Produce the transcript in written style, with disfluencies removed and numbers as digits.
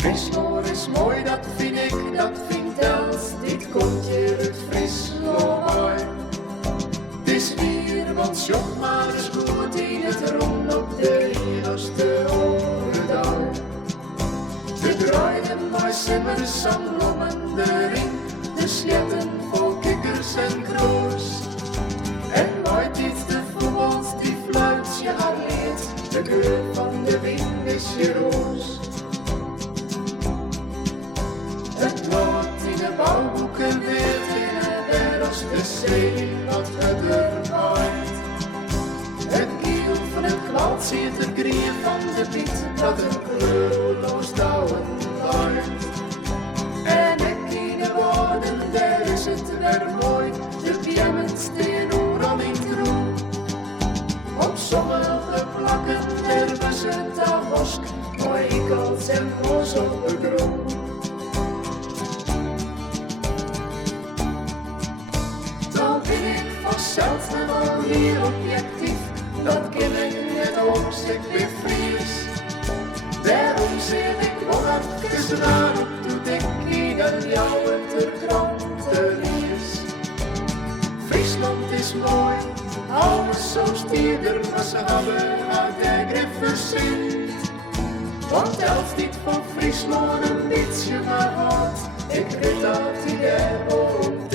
Friesland is mooi, dat vind ik, dat vindt Els. Dit komt hier uit Friesland. Het is hier, want Sjok maar is goed in het rond op de eerste Oeredal. De draaien bij simmers aan bloemen erin, de sletten vol kikkers en kroos. En nooit iets de voetbals die fluitje haar leert, de kleur van de wind is je roos. Het loopt in de bouwboeken weer in het als de zee wat het er waait. Het kiel van het kwaad ziet het grieën van de piet dat een kleurloos douwen waait. En ik in de woorden, daar is het weer mooi, de piemmen steen overal in groen. Op sommige plakken hebben ze het al bosk, maar ik als en mos op de grond. Dan ben ik vanzelf wel hier objectief, dat ken ik net als ik weer vries. Daarom zeg ik nog even raar op toen ik in jou het er kranten Friesland is mooi, alles zo stierder, maar ze hebben uit de grif verzint. Want Els niet van Friesland een beetje maar hard, ik weet dat hij er ook